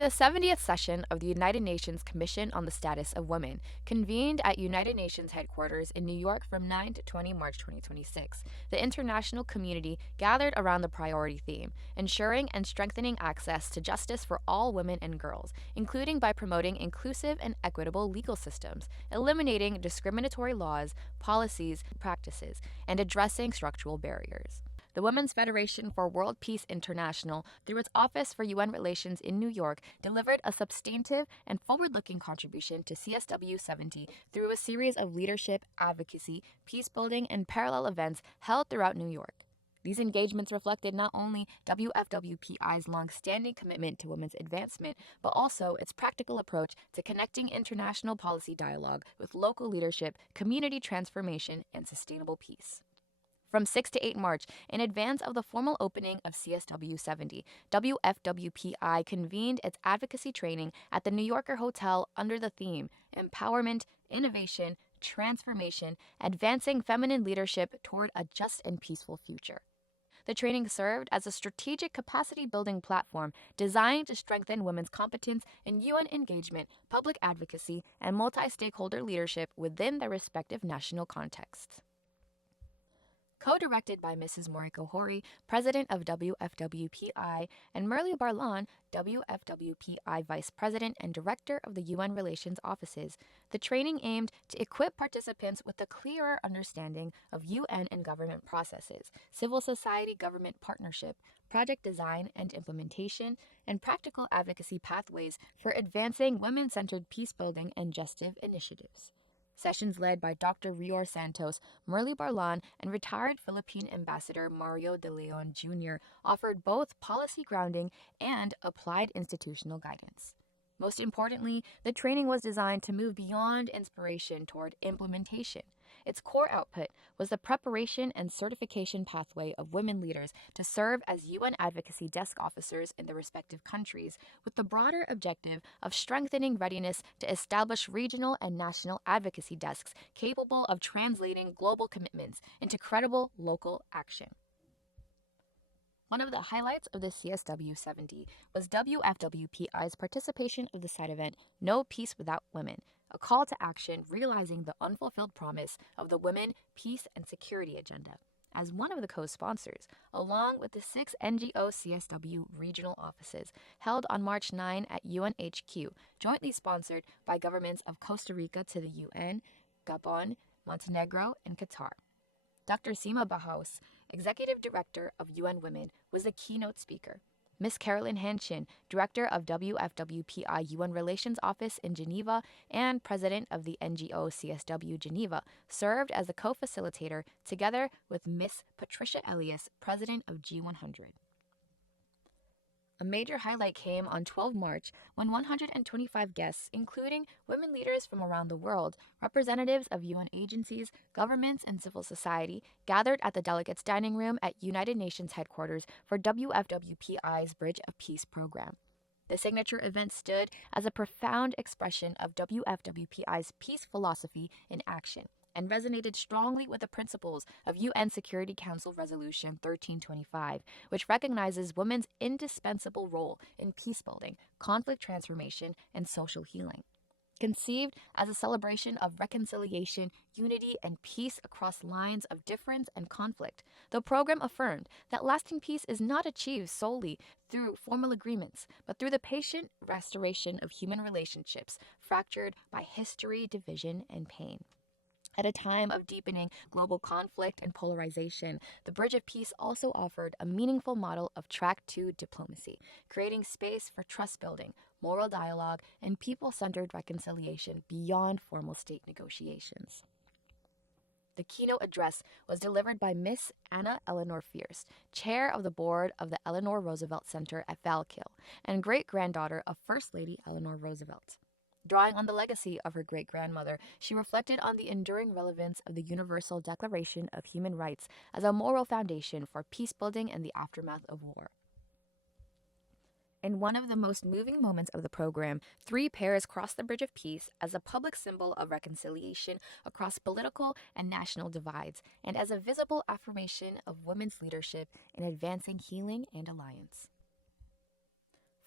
The 70th session of the United Nations Commission on the Status of Women convened at United Nations headquarters in New York from 9 to 20 March 2026. The international community gathered around the priority theme, ensuring and strengthening access to justice for all women and girls, including by promoting inclusive and equitable legal systems, eliminating discriminatory laws, policies, practices, and addressing structural barriers. The Women's Federation for World Peace International, through its Office for UN Relations in New York, delivered a substantive and forward-looking contribution to CSW70 through a series of leadership, advocacy, peace-building, and parallel events held throughout New York. These engagements reflected not only WFWPI's long-standing commitment to women's advancement, but also its practical approach to connecting international policy dialogue with local leadership, community transformation, and sustainable peace. From 6 to 8 March, in advance of the formal opening of CSW70, WFWPI convened its advocacy training at the New Yorker Hotel under the theme Empowerment, Innovation, Transformation, Advancing Feminine Leadership Toward a Just and Peaceful Future. The training served as a strategic capacity-building platform designed to strengthen women's competence in UN engagement, public advocacy, and multi-stakeholder leadership within their respective national contexts. Co-directed by Mrs. Moriko Hori, President of WFWPI, and Merle Barlan, WFWPI Vice President and Director of the UN Relations Offices, the training aimed to equip participants with a clearer understanding of UN and government processes, civil society-government partnership, project design and implementation, and practical advocacy pathways for advancing women-centered peace-building and justice initiatives. Sessions led by Dr. Rior Santos, Merle Barlan, and retired Philippine Ambassador Mario De Leon Jr. offered both policy grounding and applied institutional guidance. Most importantly, the training was designed to move beyond inspiration toward implementation. Its core output was the preparation and certification pathway of women leaders to serve as UN advocacy desk officers in their respective countries, with the broader objective of strengthening readiness to establish regional and national advocacy desks capable of translating global commitments into credible local action. One of the highlights of the CSW70 was WFWPI's participation of the side event No Peace Without Women, a call to action realizing the unfulfilled promise of the Women, Peace, and Security Agenda, as one of the co-sponsors, along with the 6 NGO CSW regional offices held on March 9 at UNHQ, jointly sponsored by governments of Costa Rica to the UN, Gabon, Montenegro, and Qatar. Dr. Sima Bahaus, Executive Director of UN Women, was the keynote speaker. Ms. Carolyn Hanshin, Director of WFWPI UN Relations Office in Geneva and President of the NGO CSW Geneva, served as a co-facilitator together with Ms. Patricia Elias, President of G100. A major highlight came on 12 March when 125 guests, including women leaders from around the world, representatives of UN agencies, governments, and civil society, gathered at the Delegates' Dining Room at United Nations headquarters for WFWPI's Bridge of Peace program. The signature event stood as a profound expression of WFWPI's peace philosophy in action, and resonated strongly with the principles of UN Security Council Resolution 1325, which recognizes women's indispensable role in peacebuilding, conflict transformation, and social healing. Conceived as a celebration of reconciliation, unity, and peace across lines of difference and conflict, the program affirmed that lasting peace is not achieved solely through formal agreements, but through the patient restoration of human relationships fractured by history, division, and pain. At a time of deepening global conflict and polarization, the Bridge of Peace also offered a meaningful model of Track 2 diplomacy, creating space for trust building, moral dialogue, and people-centered reconciliation beyond formal state negotiations. The keynote address was delivered by Miss Anna Eleanor Fierce, chair of the board of the Eleanor Roosevelt Center at Valkill, and great-granddaughter of First Lady Eleanor Roosevelt. Drawing on the legacy of her great-grandmother, she reflected on the enduring relevance of the Universal Declaration of Human Rights as a moral foundation for peace-building in the aftermath of war. In one of the most moving moments of the program, 3 pairs crossed the Bridge of Peace as a public symbol of reconciliation across political and national divides, and as a visible affirmation of women's leadership in advancing healing and alliance.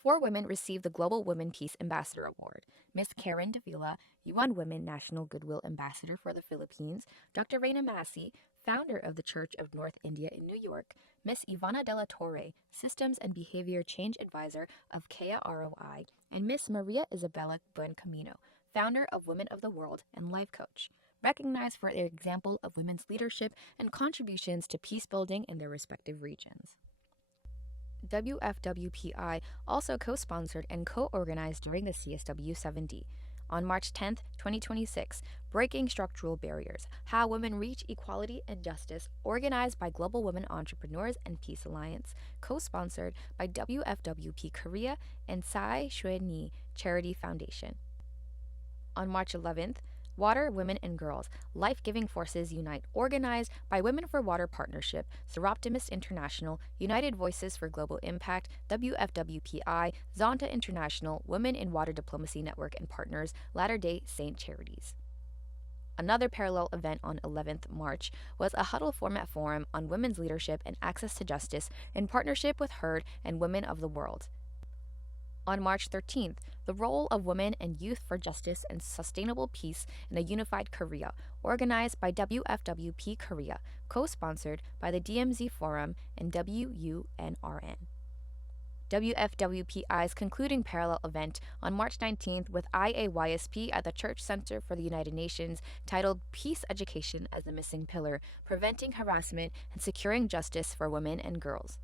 4 women received the Global Women Peace Ambassador Award: Miss Karen Davila, UN Women National Goodwill Ambassador for the Philippines; Dr. Reina Massey, founder of the Church of North India in New York; Miss Ivana Della Torre, Systems and Behavior Change Advisor of KEA ROI; and Miss Maria Isabella Buencamino, founder of Women of the World and life coach, recognized for their example of women's leadership and contributions to peace building in their respective regions. WFWPI also co-sponsored and co-organized during the CSW70. On March 10, 2026, Breaking Structural Barriers: How Women Reach Equality and Justice, organized by Global Women Entrepreneurs and Peace Alliance, co-sponsored by WFWP Korea and Sai Shui Ni Charity Foundation. On March 11th, Water, Women, and Girls: Life-Giving Forces Unite, organized by Women for Water Partnership, Seroptimist International, United Voices for Global Impact, WFWPI, Zonta International, Women in Water Diplomacy Network, and partners, Latter-day Saint Charities. Another parallel event on 11th March was a huddle format forum on women's leadership and access to justice in partnership with HERD and Women of the World. On March 13th, the role of women and youth for justice and sustainable peace in a unified Korea, organized by WFWP Korea, co-sponsored by the DMZ Forum and WUNRN. WFWPI's concluding parallel event on March 19th with IAYSP at the Church Center for the United Nations, titled Peace Education as the Missing Pillar, Preventing Harassment and Securing Justice for Women and Girls.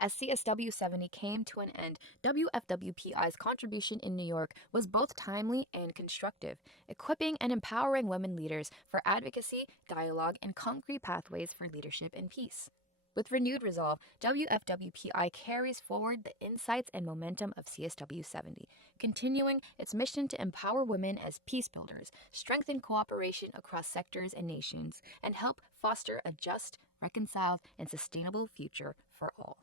As CSW70 came to an end, WFWPI's contribution in New York was both timely and constructive, equipping and empowering women leaders for advocacy, dialogue, and concrete pathways for leadership and peace. With renewed resolve, WFWPI carries forward the insights and momentum of CSW70, continuing its mission to empower women as peace builders, strengthen cooperation across sectors and nations, and help foster a just, reconciled, and sustainable future for all.